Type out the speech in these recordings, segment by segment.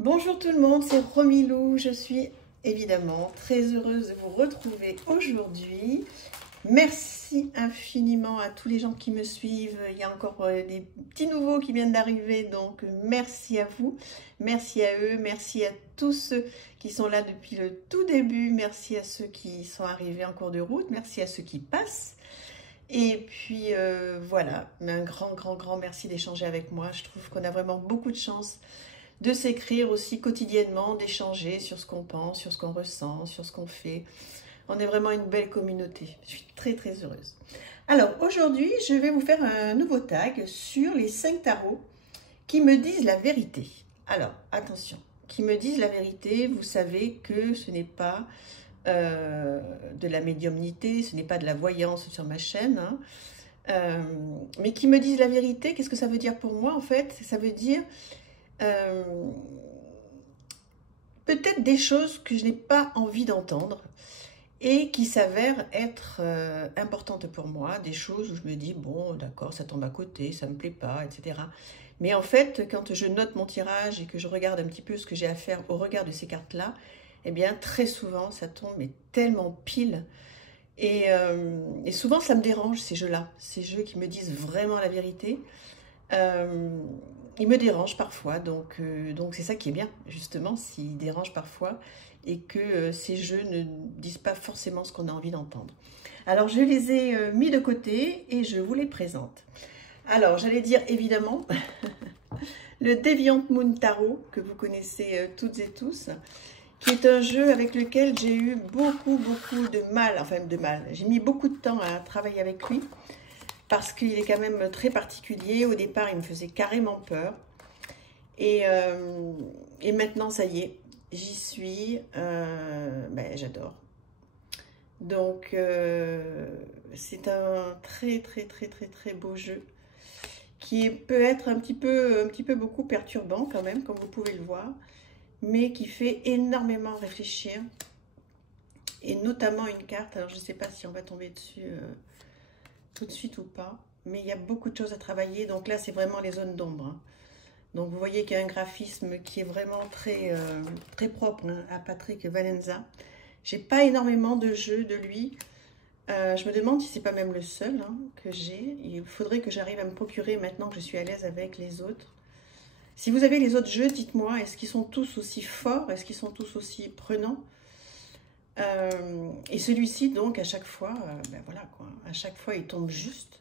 Bonjour tout le monde, c'est Romilou. Je suis évidemment très heureuse de vous retrouver aujourd'hui. Merci infiniment à tous les gens qui me suivent. Il y a encore des petits nouveaux qui viennent d'arriver, donc merci à vous, merci à eux, merci à tous ceux qui sont là depuis le tout début, merci à ceux qui sont arrivés en cours de route, merci à ceux qui passent. Et puis voilà, un grand merci d'échanger avec moi. Je trouve qu'on a vraiment beaucoup de chance de s'écrire aussi quotidiennement, d'échanger sur ce qu'on pense, sur ce qu'on ressent, sur ce qu'on fait. On est vraiment une belle communauté. Je suis très heureuse. Alors aujourd'hui, je vais vous faire un nouveau tag sur les 5 tarots qui me disent la vérité. Alors attention, qui me disent la vérité, vous savez que ce n'est pas de la médiumnité, ce n'est pas de la voyance sur ma chaîne, hein. Mais qui me disent la vérité, qu'est-ce que ça veut dire pour moi en fait? Ça veut dire peut-être des choses que je n'ai pas envie d'entendre et qui s'avèrent être importantes pour moi, des choses où je me dis, bon d'accord, ça tombe à côté, ça me plaît pas, etc. Mais en fait, quand je note mon tirage et que je regarde un petit peu ce que j'ai à faire au regard de ces cartes-là, eh bien très souvent ça tombe mais tellement pile. Et souvent ça me dérange ces jeux-là, ces jeux qui me disent vraiment la vérité. Ils me dérangent parfois, donc c'est ça qui est bien, justement, s'ils dérangent parfois et que ces jeux ne disent pas forcément ce qu'on a envie d'entendre. Alors, je les ai mis de côté et je vous les présente. Alors, j'allais dire évidemment le Deviant Moon Tarot, que vous connaissez toutes et tous, qui est un jeu avec lequel j'ai eu beaucoup de mal, j'ai mis beaucoup de temps à travailler avec lui, parce qu'il est quand même très particulier. Au départ, il me faisait carrément peur. Et maintenant, ça y est, j'y suis. J'adore. Donc, c'est un très beau jeu qui peut être un petit peu beaucoup perturbant quand même, comme vous pouvez le voir, mais qui fait énormément réfléchir. Et notamment une carte, alors je ne sais pas si on va tomber dessus tout de suite ou pas, mais il y a beaucoup de choses à travailler. Donc là, c'est vraiment les zones d'ombre, hein. Donc vous voyez qu'il y a un graphisme qui est vraiment très propre, hein, à Patrick Valenza. J'ai pas énormément de jeux de lui. Je me demande si c'est pas même le seul, hein, que j'ai. Il faudrait que j'arrive à me procurer maintenant que je suis à l'aise avec les autres. Si vous avez les autres jeux, dites-moi, est-ce qu'ils sont tous aussi forts? Est-ce qu'ils sont tous aussi prenants? Et celui-ci, donc, à chaque fois, voilà quoi, à chaque fois, il tombe juste.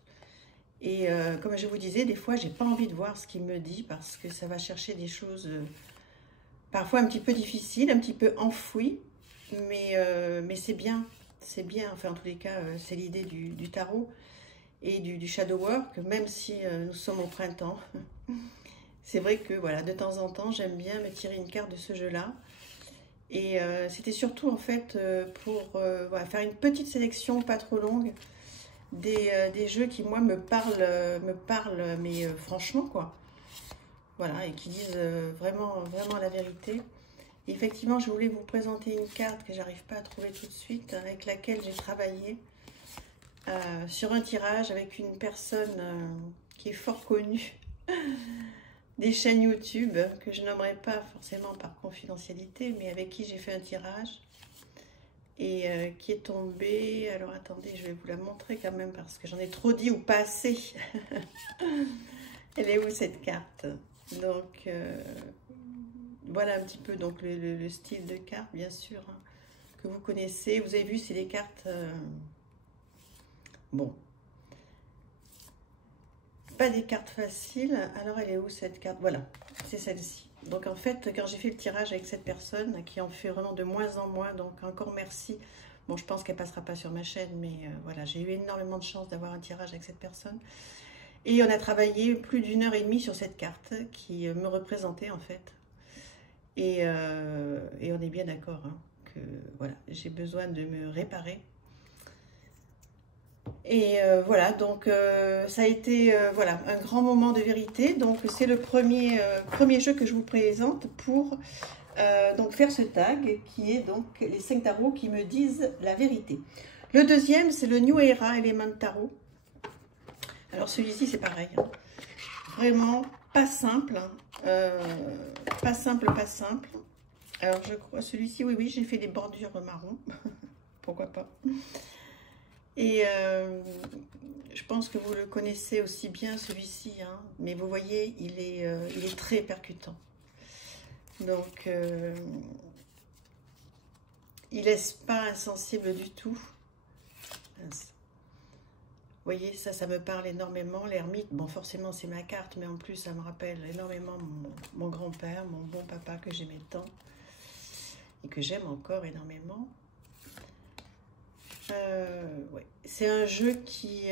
Et comme je vous disais, des fois, j'ai pas envie de voir ce qu'il me dit parce que ça va chercher des choses parfois un petit peu difficiles, un petit peu enfouies, mais c'est bien, enfin, en tous les cas, c'est l'idée du tarot et du shadow work, même si nous sommes au printemps. C'est vrai que, voilà, de temps en temps, j'aime bien me tirer une carte de ce jeu-là. Et c'était surtout en fait pour voilà, faire une petite sélection pas trop longue des jeux qui moi me parlent mais franchement quoi. Voilà, et qui disent vraiment la vérité. Et effectivement, je voulais vous présenter une carte que j'arrive pas à trouver tout de suite, avec laquelle j'ai travaillé sur un tirage avec une personne qui est fort connue des chaînes YouTube, que je nommerai pas forcément par confidentialité, mais avec qui j'ai fait un tirage et qui est tombée. Alors attendez, je vais vous la montrer quand même parce que j'en ai trop dit ou pas assez. Elle est où cette carte? Donc voilà un petit peu donc le style de carte, bien sûr, hein, que vous connaissez. Vous avez vu, c'est des cartes bon, pas des cartes faciles. Alors elle est où cette carte? Voilà, c'est celle-ci. Donc en fait, quand j'ai fait le tirage avec cette personne qui en fait vraiment de moins en moins, donc encore merci. Bon, je pense qu'elle passera pas sur ma chaîne, mais voilà, j'ai eu énormément de chance d'avoir un tirage avec cette personne. Et on a travaillé plus d'1h30 sur cette carte qui me représentait en fait. Et on est bien d'accord, hein, que voilà, j'ai besoin de me réparer. Et voilà, donc ça a été voilà, un grand moment de vérité. Donc c'est le premier jeu que je vous présente pour donc faire ce tag qui est donc les 5 tarots qui me disent la vérité. Le deuxième, c'est le New Era Element Tarot. Alors celui-ci, c'est pareil, hein. Vraiment pas simple, hein. Pas simple, pas simple. Alors, je crois, celui-ci, oui, j'ai fait des bordures marron. Pourquoi pas. Et je pense que vous le connaissez aussi bien, celui-ci. Hein, mais vous voyez, il est très percutant. Donc, il laisse pas insensible du tout. Vous voyez, ça me parle énormément. L'ermite, bon, forcément, c'est ma carte, mais en plus, ça me rappelle énormément mon grand-père, mon bon papa que j'aimais tant et que j'aime encore énormément. Ouais. C'est un jeu qui...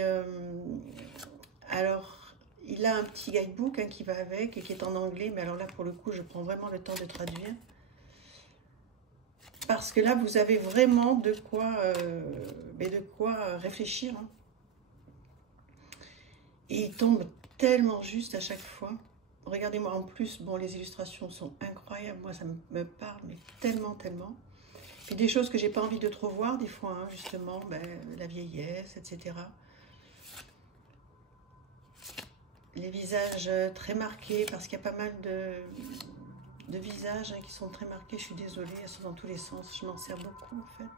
alors, il a un petit guidebook hein, qui va avec et qui est en anglais, mais alors là, pour le coup, je prends vraiment le temps de traduire. Parce que là, vous avez vraiment de quoi réfléchir. Hein. Et il tombe tellement juste à chaque fois. Regardez-moi, en plus, bon, les illustrations sont incroyables. Moi, ça me parle, mais tellement, tellement. Puis des choses que j'ai pas envie de trop voir, des fois, hein, justement, ben, la vieillesse, etc. Les visages très marqués, parce qu'il y a pas mal de visages hein, qui sont très marqués. Je suis désolée, elles sont dans tous les sens. Je m'en sers beaucoup, en fait.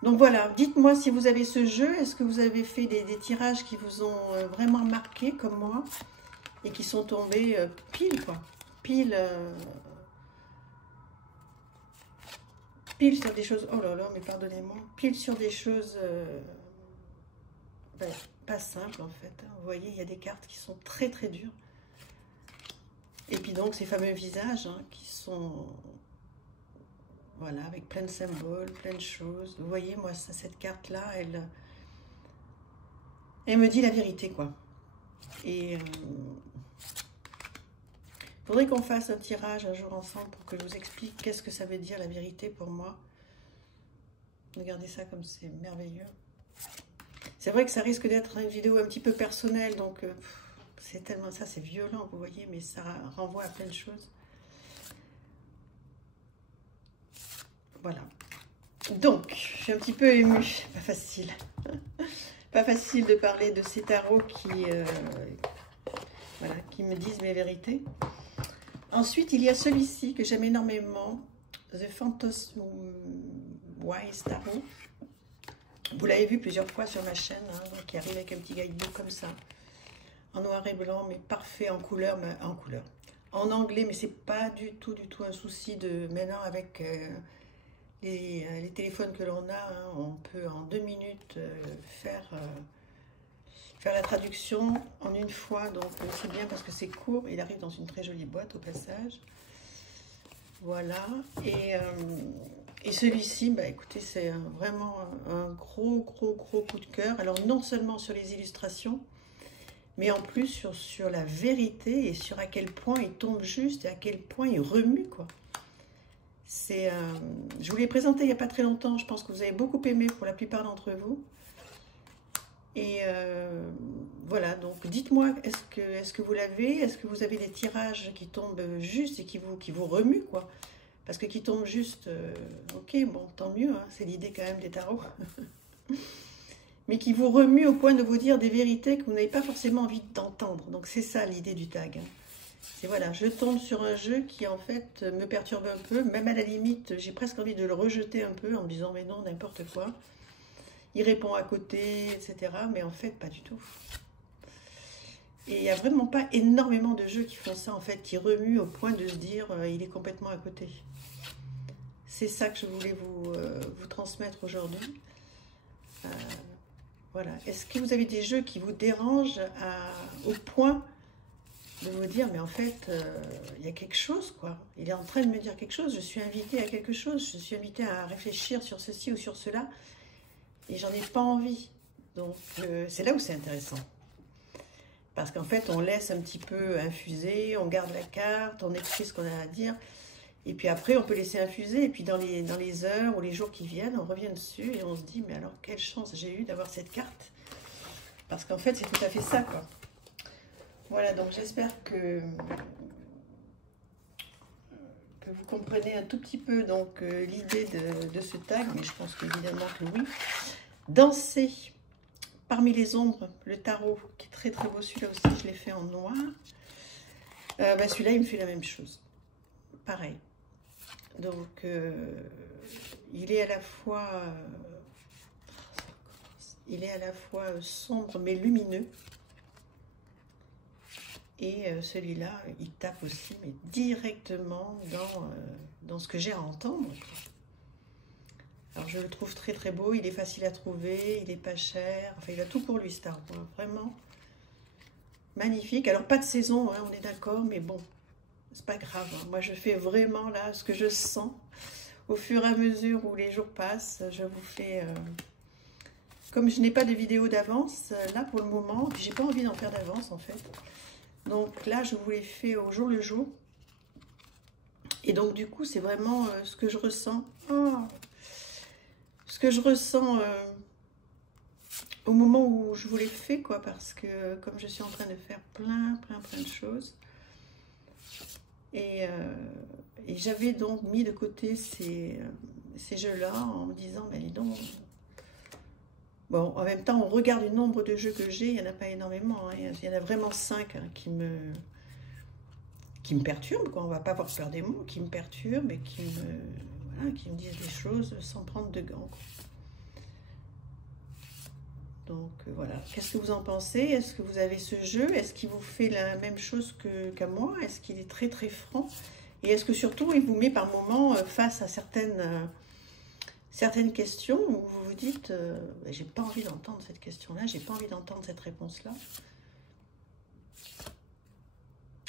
Donc voilà, dites-moi si vous avez ce jeu, est-ce que vous avez fait des tirages qui vous ont vraiment marqué comme moi et qui sont tombés pile quoi, pile sur des choses, oh là là, mais pardonnez-moi, pile sur des choses ben, pas simples en fait. Vous voyez, il y a des cartes qui sont très très dures. Et puis donc ces fameux visages hein, qui sont... Voilà, avec plein de symboles, plein de choses. Vous voyez, moi, cette carte-là, elle me dit la vérité, quoi. Et il faudrait qu'on fasse un tirage un jour ensemble pour que je vous explique qu'est-ce que ça veut dire la vérité pour moi. Regardez ça comme c'est merveilleux. C'est vrai que ça risque d'être une vidéo un petit peu personnelle, donc c'est tellement ça, c'est violent, vous voyez, mais ça renvoie à plein de choses. Voilà. Donc, je suis un petit peu émue. Pas facile. Pas facile de parler de ces tarots voilà, qui me disent mes vérités. Ensuite, il y a celui-ci que j'aime énormément. The Phantom Wise Tarot. Vous l'avez vu plusieurs fois sur ma chaîne. Hein, donc qui arrive avec un petit guidebook comme ça. En noir et blanc, mais parfait en couleur. Mais en couleur. En anglais, mais c'est pas du tout un souci de... Maintenant, avec... les téléphones que l'on a, hein, on peut en 2 minutes faire la traduction en une fois, donc c'est bien parce que c'est court, il arrive dans une très jolie boîte au passage. Voilà, et celui-ci, bah, écoutez, c'est vraiment un gros coup de cœur. Alors non seulement sur les illustrations, mais en plus sur la vérité et sur à quel point il tombe juste et à quel point il remue, quoi. Je vous l'ai présenté il n'y a pas très longtemps, je pense que vous avez beaucoup aimé pour la plupart d'entre vous. Et voilà, donc dites-moi, est-ce que vous l'avez? Est-ce que vous avez des tirages qui tombent juste et qui vous remuent, quoi? Parce que qui tombent juste, ok, bon, tant mieux, hein, c'est l'idée quand même des tarots. Mais qui vous remuent au point de vous dire des vérités que vous n'avez pas forcément envie d'entendre. Donc c'est ça l'idée du tag. Hein. Et voilà, je tombe sur un jeu qui en fait me perturbe un peu, même à la limite, j'ai presque envie de le rejeter un peu en me disant mais non, n'importe quoi. Il répond à côté, etc. Mais en fait, pas du tout. Et il n'y a vraiment pas énormément de jeux qui font ça, en fait, qui remuent au point de se dire il est complètement à côté. C'est ça que je voulais vous transmettre aujourd'hui. Voilà. Est-ce que vous avez des jeux qui vous dérangent au point de vous dire, mais en fait, il y a quelque chose, quoi. Il est en train de me dire quelque chose, je suis invitée à quelque chose, je suis invitée à réfléchir sur ceci ou sur cela, et j'en ai pas envie. Donc, c'est là où c'est intéressant. Parce qu'en fait, on laisse un petit peu infuser, on garde la carte, on écrit ce qu'on a à dire, et puis après, on peut laisser infuser, et puis dans les heures ou les jours qui viennent, on revient dessus, et on se dit, mais alors, quelle chance j'ai eu d'avoir cette carte. Parce qu'en fait, c'est tout à fait ça, quoi. Voilà, donc j'espère que vous comprenez un tout petit peu donc l'idée de ce tag, mais je pense évidemment que oui. Danser parmi les ombres, le tarot, qui est très très beau, celui-là aussi, je l'ai fait en noir. Bah, celui-là, il me fait la même chose. Pareil. Donc, il est à la fois... il est à la fois sombre mais lumineux. Et celui-là, il tape aussi, mais directement dans ce que j'ai à entendre. Alors je le trouve très très beau, il est facile à trouver, il est pas cher. Enfin, il a tout pour lui, cet arbre. Vraiment magnifique. Alors pas de saison, hein, on est d'accord, mais bon, c'est pas grave. Hein. Moi, je fais vraiment là ce que je sens. Au fur et à mesure où les jours passent, je vous fais... Comme je n'ai pas de vidéo d'avance, là pour le moment, j'ai pas envie d'en faire d'avance en fait. Donc là, je vous les fais au jour le jour. Et donc du coup, c'est vraiment ce que je ressens. Oh, ce que je ressens au moment où je vous les fais, quoi. Parce que comme je suis en train de faire plein de choses. Et j'avais donc mis de côté ces jeux-là en me disant, mais dis donc... Bon, en même temps, on regarde le nombre de jeux que j'ai, il n'y en a pas énormément. Hein. Il y en a vraiment 5 hein, qui me perturbent, quoi. On ne va pas avoir peur des mots, qui me perturbent et voilà, qui me disent des choses sans prendre de gants. Quoi. Donc voilà, qu'est-ce que vous en pensez? Est-ce que vous avez ce jeu? Est-ce qu'il vous fait la même chose qu'à moi? Est-ce qu'il est très très franc? Et est-ce que surtout, il vous met par moments face à certaines questions où vous vous dites j'ai pas envie d'entendre cette question-là, j'ai pas envie d'entendre cette réponse-là.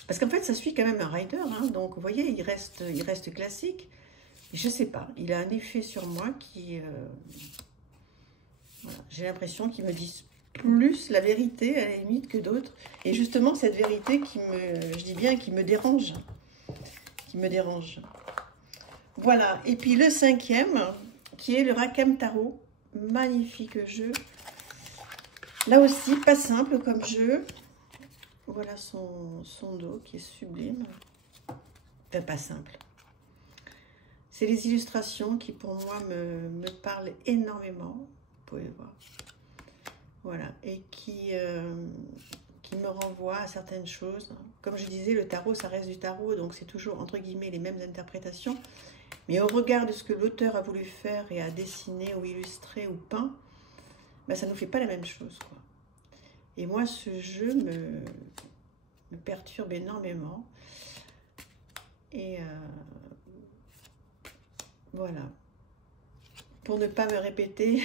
Parce qu'en fait, ça suit quand même un rider, hein, donc vous voyez, il reste classique. Et je sais pas, il a un effet sur moi qui... voilà, j'ai l'impression qu'il me dit plus la vérité à la limite que d'autres. Et justement, cette vérité je dis bien, qui me dérange. Qui me dérange. Voilà, et puis le 5e... qui est le Rackham Tarot. Magnifique jeu. Là aussi, pas simple comme jeu. Voilà son dos qui est sublime. Enfin, pas simple. C'est les illustrations qui, pour moi, me parlent énormément. Vous pouvez le voir. Voilà. Et qui me renvoie à certaines choses. Comme je disais, le tarot, ça reste du tarot. Donc, c'est toujours, entre guillemets, les mêmes interprétations. Mais au regard de ce que l'auteur a voulu faire et a dessiné ou illustré ou peint, ben ça ne nous fait pas la même chose, quoi. Et moi, ce jeu me perturbe énormément. Et voilà. Pour ne pas me répéter,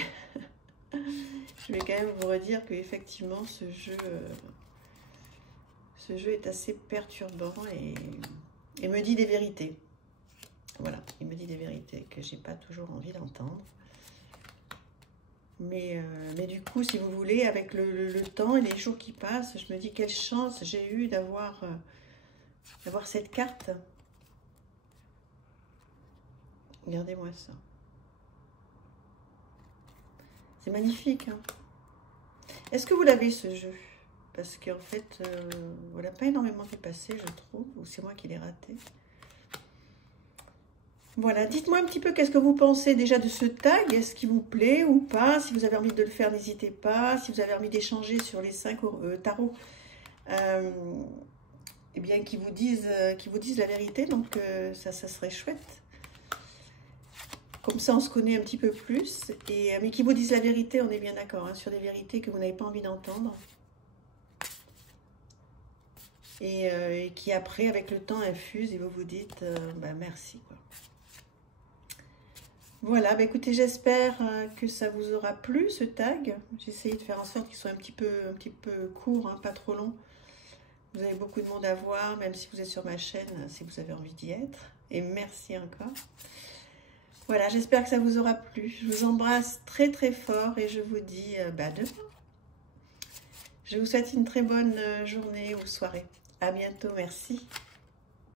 je vais quand même vous redire qu'effectivement, ce jeu est assez perturbant et me dit des vérités. Voilà, il me dit des vérités que j'ai pas toujours envie d'entendre. Mais du coup, si vous voulez, avec le temps et les jours qui passent, je me dis quelle chance j'ai eu d'avoir cette carte. Regardez-moi ça. C'est magnifique. Hein. Est-ce que vous l'avez ce jeu? Parce qu'en fait, on l'a pas énormément fait passer, je trouve. Ou c'est moi qui l'ai raté. Voilà, dites-moi un petit peu qu'est-ce que vous pensez déjà de ce tag, est-ce qu'il vous plaît ou pas? Si vous avez envie de le faire, n'hésitez pas. Si vous avez envie d'échanger sur les 5 tarots, eh bien, qui vous disent la vérité, donc ça serait chouette. Comme ça, on se connaît un petit peu plus. Mais qui vous disent la vérité, on est bien d'accord, hein, sur des vérités que vous n'avez pas envie d'entendre. Et qui après, avec le temps, infusent et vous vous dites, bah, merci, quoi. Voilà, bah écoutez, j'espère que ça vous aura plu ce tag. J'ai essayé de faire en sorte qu'il soit un petit peu court, hein, pas trop long. Vous avez beaucoup de monde à voir, même si vous êtes sur ma chaîne, si vous avez envie d'y être. Et merci encore. Voilà, j'espère que ça vous aura plu. Je vous embrasse très très fort et je vous dis bah, demain. Je vous souhaite une très bonne journée ou soirée. À bientôt, merci.